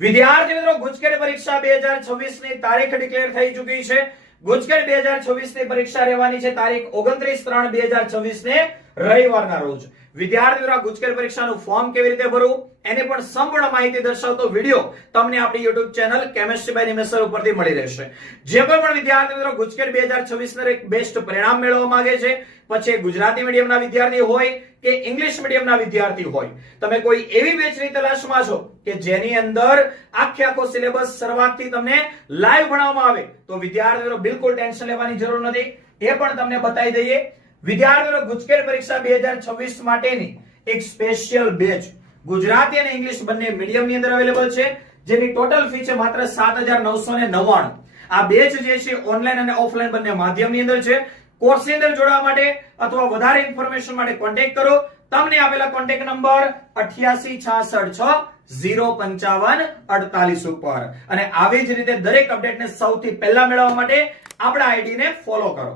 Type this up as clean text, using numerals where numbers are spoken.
વિદ્યાર્થી મિત્રો, ગુજકેટ પરીક્ષા 2026 ની તારીખ ડિક્લેર થઈ ચૂકી છે. ગુજકેટ 2026 ની પરીક્ષા રહેવાની છે તારીખ 29/3/2026 ને રવિવારના રોજ. વિદ્યાર્થી મિત્રો, ગુજકેટ પરીક્ષાનું ફોર્મ કેવી રીતે ભરવું એની પણ સંપૂર્ણ માહિતી દર્શાવતો વિડિયો તમને આપણી YouTube channel chemistry by Nimesh sir ઉપરથી મળી રહેશે. જે કોઈ પણ વિદ્યાર્થી મિત્રો ગુજકેટ 2026 ના એક બેસ્ટ પરિણામ મેળવવા માંગે છે, પછી ગુજરાતી મીડિયમના વિદ્યાર્થી હોય કે ઇંગ્લિશ મીડિયમના વિદ્યાર્થી હોય, તમે કોઈ એવી બેચની તલાશમાં છો કે જેની અંદર આખો સિલેબસ શરૂઆતથી તમને લાઈવ ભણાવવામાં આવે, તો વિદ્યાર્થીઓ બિલકુલ ટેન્શન લેવાની જરૂર નથી. એ પણ તમને બતાવી દઈએ. વિદ્યાર્થીઓ, ગુજકેટ પરીક્ષા 2026 માટેની એક સ્પેશિયલ બેચ ગુજરાતી અને ઇંગ્લિશ બંને મીડિયમની અંદર અવેલેબલ છે, જેની ટોટલ ફી છે માત્ર 7,999. આ બેચ જે છે ઓનલાઈન અને ઓફલાઈન બંને માધ્યમની અંદર છે. કોર્સની અંદર જોડાવા માટે અથવા વધારે ઇન્ફોર્મેશન માટે કોન્ટેક્ટ કરો. તમને આપેલા કોન્ટેક્ટ નંબર 8866605548 ઉપર. અને આવી જ રીતે દરેક અપડેટને સૌથી પહેલા મેળવવા માટે આપણા આઈડી ને ફોલો કરો.